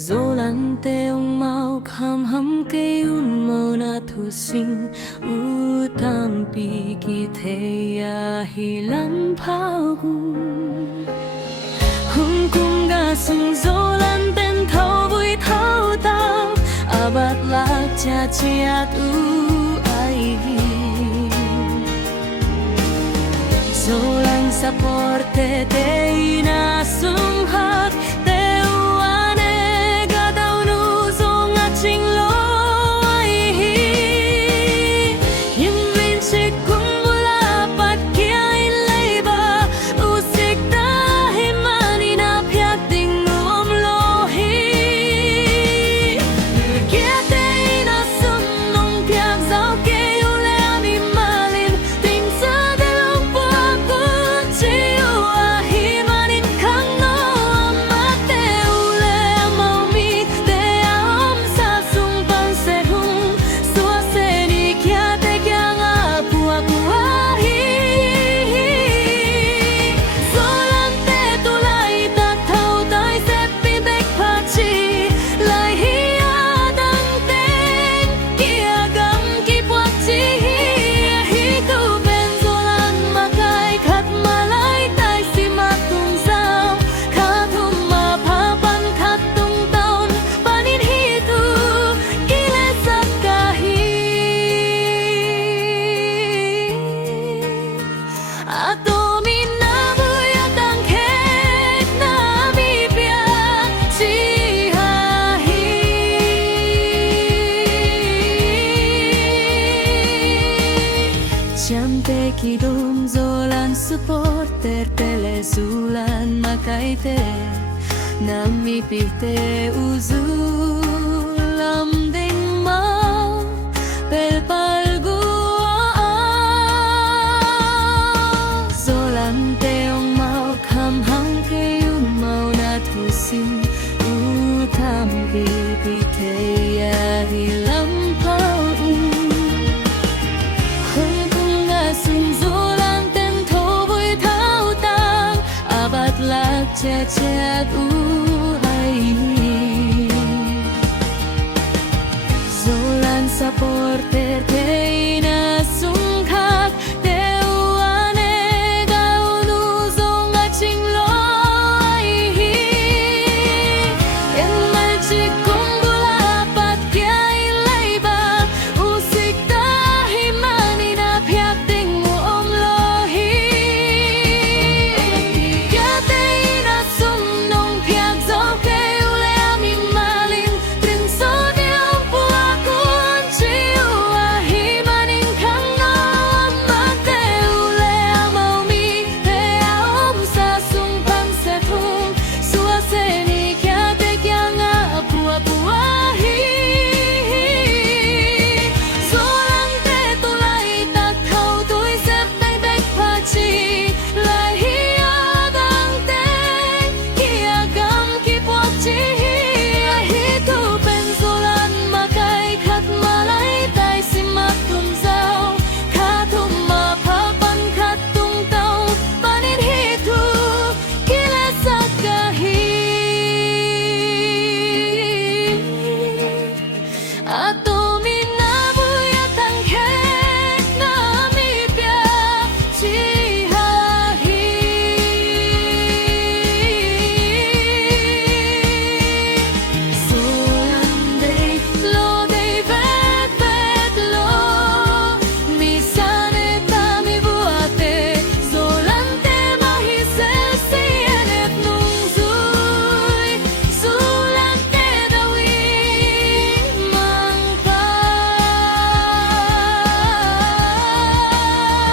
Zolante ông mau kham ham ke un mo na thu sing utam pi ki theya hilam phao hum kum ga sung zolanten thau vui thau tao abat lak cha chiat u ai Zolang saporte te ina sung hak Jamte kidum zolan supporter telesulan makaite nami pite uzulam ding mau pel palgu zolante ong mau kham hang ke un mau na thu sin utam pite ya hilam pau che che